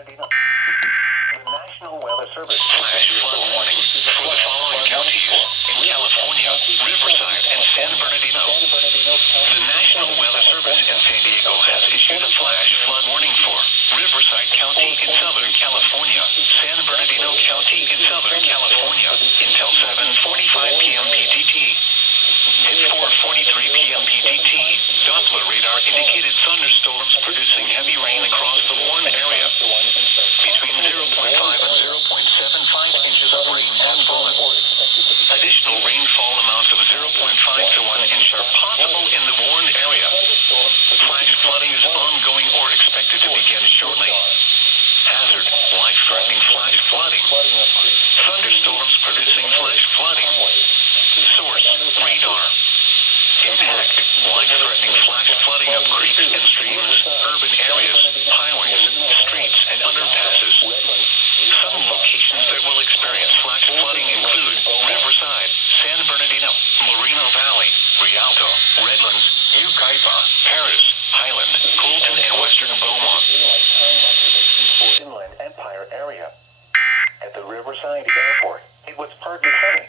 Bernardino. The National Weather Service Flash flood warning for the following counties in California, Riverside, and San Bernardino. The National Weather Service in San Diego has issued a flash flood warning for Riverside County in Southern California, San Bernardino County in Southern California until 7:45 p.m. PDT. It's 4:43 p.m. PDT. Doppler radar indicated thunderstorms producing heavy rain across the warned area. Between 0.5 and 0.75 inches of rain have fallen. Additional rainfall amounts of 0.5 to 1 inch are possible in the warned area. Flash flooding is ongoing or expected to begin shortly. Hazard: life-threatening flash flooding. Thunderstorms producing flash flooding. Source: radar. Impact: life-threatening flash flooding of creeks and streams, urban areas, highways, streets, and underpasses. Some locations that will experience flash flooding include Riverside, San Bernardino, Moreno Valley, Rialto, Redlands, Yucaipa, Paris, Highland, Colton, and Western Beaumont. Inland Empire area. At the Riverside Airport, it was partly sunny.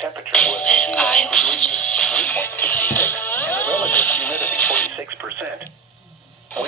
Temperature was 89 degrees, dew point 66, and the relative humidity 46%.